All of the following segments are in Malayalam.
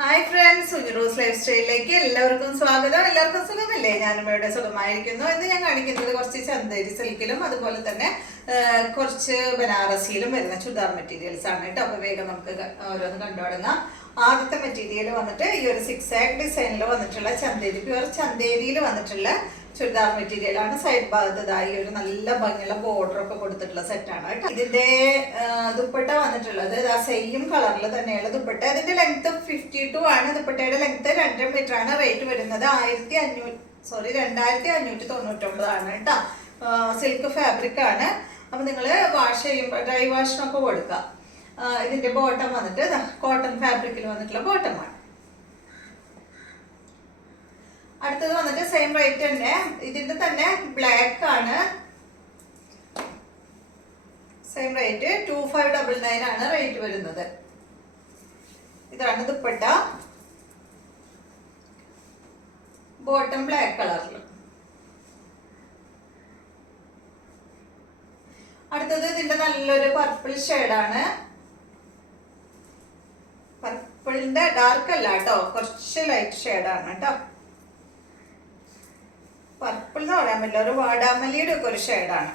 ഹായ് ഫ്രണ്ട്സ്, സുജിറൂസ് ലൈഫ് സ്റ്റൈലിലേക്ക് എല്ലാവർക്കും സ്വാഗതം. എല്ലാവർക്കും സുഖമല്ലേ? ഞാനും ഇവിടെ സുഖമായിരിക്കുന്നു. ഇന്ന് ഞാൻ കാണിക്കുന്നത് കുറച്ച് ചന്തേരി സിൽക്കിലും അതുപോലെ തന്നെ കുറച്ച് ബനാറസിയിലും വരുന്ന ചുരിദാർ മെറ്റീരിയൽസ് ആണ് കേട്ടോ. അപ്പോൾ വേഗം നമുക്ക് ഓരോന്ന് കണ്ടു തുടങ്ങാം. ആദ്യത്തെ മെറ്റീരിയൽ വന്നിട്ട് ഈ ഒരു സിക്സാക് ഡിസൈനിൽ വന്നിട്ടുള്ള ചന്തേരി, പ്യുവർ ചന്തേരിയിൽ വന്നിട്ടുള്ള ചുരിദാർ മെറ്റീരിയൽ ആണ്. സൈഡ് ഭാഗത്തായി ഒരു നല്ല ഭംഗിയുള്ള ബോർഡർ ഒക്കെ കൊടുത്തിട്ടുള്ള സെറ്റാണ് കേട്ടോ. ഇതിന്റെ ദുപ്പട്ട വന്നിട്ടുള്ളത് സെയിം കളറിൽ തന്നെയുള്ള ദുപ്പട്ട. ഇതിന്റെ ലെങ്ത് 52 ആണ്. ദുപ്പട്ടയുടെ ലെങ്ത് 2 മീറ്റർ ആണ്. റേറ്റ് വരുന്നത് 2599 ആണ് കേട്ടോ. സിൽക്ക് ഫാബ്രിക് ആണ്. അപ്പൊ നിങ്ങൾ വാഷ് ചെയ്യുമ്പോൾ ഡ്രൈ വാഷിനൊക്കെ കൊടുക്കാം. ഇതിന്റെ ബോട്ടം വന്നിട്ട് കോട്ടൺ ഫാബ്രിക്കിൽ വന്നിട്ടുള്ള ബോട്ടമാണ്. അടുത്തത് വന്നിട്ട് സെയിം റേറ്റ് തന്നെ. ഇതിന്റെ തന്നെ ബ്ലാക്ക് ആണ്. സെയിം റേറ്റ് 2599 ആണ് റേറ്റ് വരുന്നത്. ഇതാണ് ദുപ്പട്ട, ബോട്ടം ബ്ലാക്ക് കളറിൽ. അടുത്തത് ഇതിന്റെ നല്ലൊരു പർപ്പിൾ ഷെയ്ഡാണ്. പർപ്പിളിന്റെ ഡാർക്ക് അല്ല കേട്ടോ, കുറച്ച് ലൈറ്റ് ഷെയ്ഡാണ് കേട്ടോ. പർപ്പിൾ എന്ന് പറയാൻ പറ്റില്ല, ഒരു വാടാമല്ലിയുടെ ഒക്കെ ഒരു ഷെയ്ഡാണ്.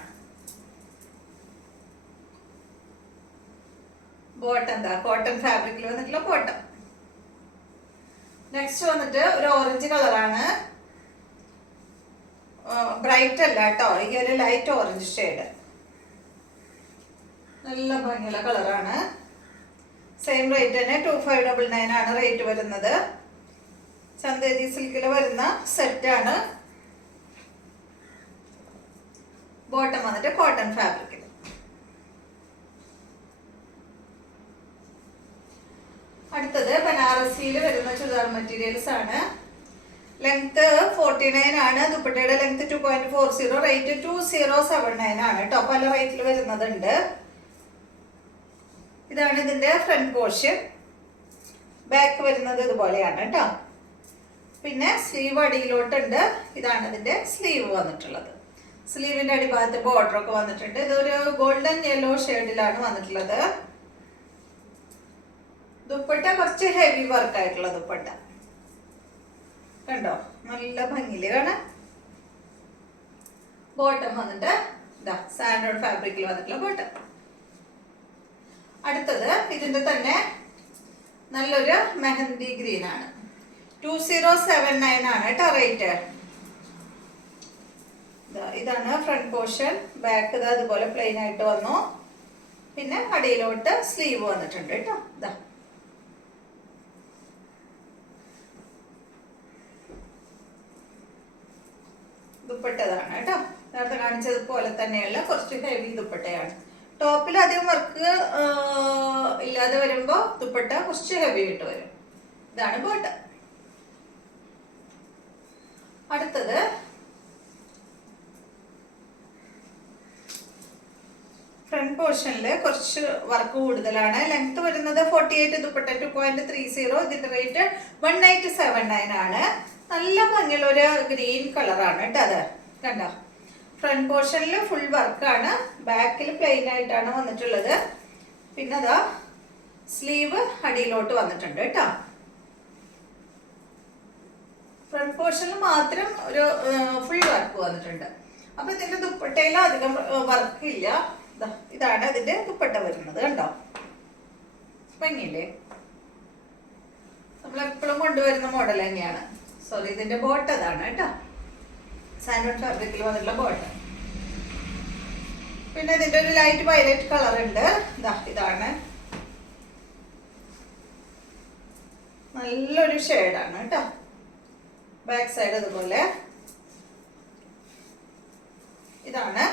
ബോട്ടം കോട്ടൺ ഫാബ്രിക്കിൽ വന്നിട്ടുള്ള ബോട്ടം. നെക്സ്റ്റ് വന്നിട്ട് ഒരു ഓറഞ്ച് കളറാണ്. ബ്രൈറ്റ് അല്ല കേട്ടോ, ഈ ഒരു ലൈറ്റ് ഓറഞ്ച് ഷെയ്ഡ്. നല്ല ഭംഗിയുള്ള കളറാണ്. സെയിം റേറ്റ് തന്നെ 2599 ആണ് റേറ്റ് വരുന്നത്. ചന്തേരി സിൽക്കിൽ വരുന്ന സെറ്റാണ്. ബോട്ടം വന്നിട്ട് കോട്ടൺ ഫാബ്രിക്കിൽ. അടുത്തത് ബനാറസിയിൽ വരുന്ന ചുരിദാർ മെറ്റീരിയൽസ് ആണ്. ലെങ്ത് 49 ആണ്. ദുപ്പട്ടയുടെ ലെങ്ത് 2.40. റേറ്റ് 2079 ആണ് കേട്ടോ. പല റേറ്റിൽ വരുന്നതുണ്ട്. ഇതാണ് ഇതിന്റെ ഫ്രണ്ട് പോർഷൻ. ബാക്ക് വരുന്നത് ഇതുപോലെയാണ് കേട്ടോ. പിന്നെ സ്ലീവ് അടിയിലോട്ടുണ്ട്. ഇതാണ് ഇതിന്റെ സ്ലീവ് വന്നിട്ടുള്ളത്. സ്ലീവിന്റെ അടിഭാഗത്ത് ബോർഡർ ഒക്കെ വന്നിട്ടുണ്ട്. ഇതൊരു ഗോൾഡൻ യെല്ലോ ഷെയ്ഡിലാണ് വന്നിട്ടുള്ളത്. ദുപ്പട്ട കുറച്ച് ഹെവി വർക്ക് ആയിട്ടുള്ള ദുപ്പട്ട കണ്ടോ, നല്ല ഭംഗിയില് കാണാൻ. ബോട്ടം വന്നിട്ട് സാൻഡോൺ ഫാബ്രിക്കിൽ വന്നിട്ടുള്ള ബോട്ടം. അടുത്തത് ഇതിന്റെ തന്നെ നല്ലൊരു മെഹന്തി ഗ്രീൻ ആണ്. 2079 ആണ് കേട്ടോ റേറ്റ്. ഇതാണ് ഫ്രണ്ട് പോർഷൻ. ബാക്ക് അതുപോലെ പ്ലെയിൻ ആയിട്ട് വന്നു. പിന്നെ അടിയിലോട്ട് സ്ലീവ് വന്നിട്ടുണ്ട് കേട്ടോ. ദുപ്പട്ടതാണ് കേട്ടോ. നേരത്തെ കാണിച്ചത് പോലെ തന്നെയുള്ള കുറച്ച് ഹെവി ദുപ്പട്ടയാണ്. ടോപ്പിൽ അധികം വർക്ക് ഇല്ലാതെ വരുമ്പോ ദുപ്പട്ട കുറച്ച് ഹെവി ആയിട്ട് വരും. ഇതാണ് ബോട്ടം. അടുത്തത് ഫ്രണ്ട് പോർഷനിൽ കുറച്ച് വർക്ക് കൂടുതലാണ്. ലെങ്ത് വരുന്നത് 48. ദുപ്പട്ട 2.30. ഇതിന്റെ റേറ്റ് 1879 ആണ്. നല്ല ഭംഗിയുള്ള ഒരു ഗ്രീൻ കളറാണ് കേട്ടോ. അത് കണ്ടോ, ഫ്രണ്ട് പോർഷനിൽ ഫുൾ വർക്കാണ്. ബാക്കിൽ പ്ലെയിൻ ആയിട്ടാണ് വന്നിട്ടുള്ളത്. പിന്നെ സ്ലീവ് അടിയിലോട്ട് വന്നിട്ടുണ്ട് കേട്ടോ. ഫ്രണ്ട് പോർഷനിൽ മാത്രം ഒരു ഫുൾ വർക്ക് വന്നിട്ടുണ്ട്. അപ്പൊ ഇതിന്റെ ദുപ്പട്ടയിൽ അധികം വർക്ക് ഇല്ല. ഇതാണ് അതിന്റെ ദുപ്പട്ട വരുന്നത് കണ്ടോ. ഭംഗിയില്ലേ? നമ്മളെപ്പോഴും കൊണ്ടുവരുന്ന മോഡൽ തന്നെയാണ്. സോറി, ഇതിന്റെ ബോട്ട് അതാണ് കേട്ടോ. സാൻഡോൺ ഫാബ്രിക്കിൽ വന്നിട്ടുള്ള ബോട്ട്. പിന്നെ ഇതിന്റെ ഒരു ലൈറ്റ് വയലറ്റ് കളർ ഉണ്ട്. ഇതാണ് നല്ലൊരു ഷെയ്ഡാണ് കേട്ടോ. ബാക്ക് സൈഡ് അതുപോലെ. ഇതാണ്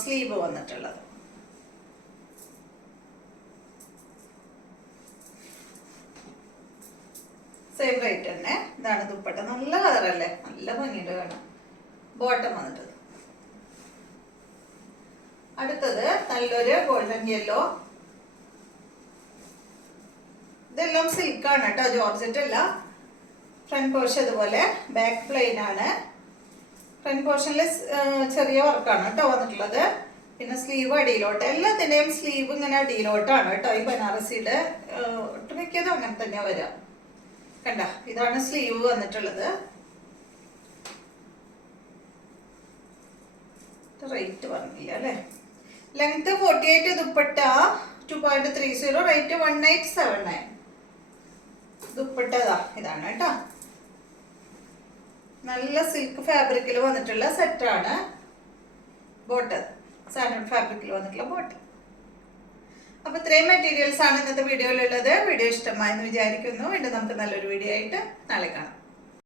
സ്ലീവ് വന്നിട്ടുള്ളത്. സെയിം റേറ്റ് തന്നെ. ഇതാണ് ദുപ്പട്ട. നല്ല കളറല്ലേ, നല്ല ഭംഗിയുണ്ട് കാണാം. ബോട്ടം വന്നിട്ടത്. അടുത്തത് നല്ലൊരു ഗോൾഡൻ യെല്ലോ. ഇതെല്ലാം സിൽക്കാണ് കേട്ടോ, ജോർജറ്റ് അല്ല. ഫ്രണ്ട് പോർഷൻ അതുപോലെ, ബാക്ക് പ്ലെയിൻ ആണ്. ഫ്രണ്ട് പോർഷനിൽ ചെറിയ വർക്കാണ് കേട്ടോ വന്നിട്ടുള്ളത്. പിന്നെ സ്ലീവ് അടിയിലോട്ട്, എല്ലാത്തിന്റെയും സ്ലീവ് ഇങ്ങനെ അടിയിലോട്ടാണ് കേട്ടോ. ഈ ബനാറസിയുടെ ഒട്ടുമിക്കതും അങ്ങനെ തന്നെ വരാം. കണ്ട, ഇതാണ് സ്ലീവ് വന്നിട്ടുള്ളത്. റേറ്റ് പറഞ്ഞില്ല അല്ലേ. Length 48, dupatta 2.30, rate 1879. ദുപ്പട്ടതാ ഇതാണ് കേട്ടോ. നല്ല സിൽക്ക് ഫാബ്രിക്കിൽ വന്നിട്ടുള്ള സെറ്റാണ്. ബോട്ട് സാൻഡൽ ഫാബ്രിക്കിൽ വന്നിട്ടുള്ള ബോട്ട്. അപ്പൊ ഇത്രയും മെറ്റീരിയൽസ് ആണ് ഇന്നത്തെ വീഡിയോയിലുള്ളത്. വീഡിയോ ഇഷ്ടമായെന്ന് വിചാരിക്കുന്നു. വീണ്ടും നമുക്ക് നല്ലൊരു വീഡിയോ ആയിട്ട് നാളെ കാണാം.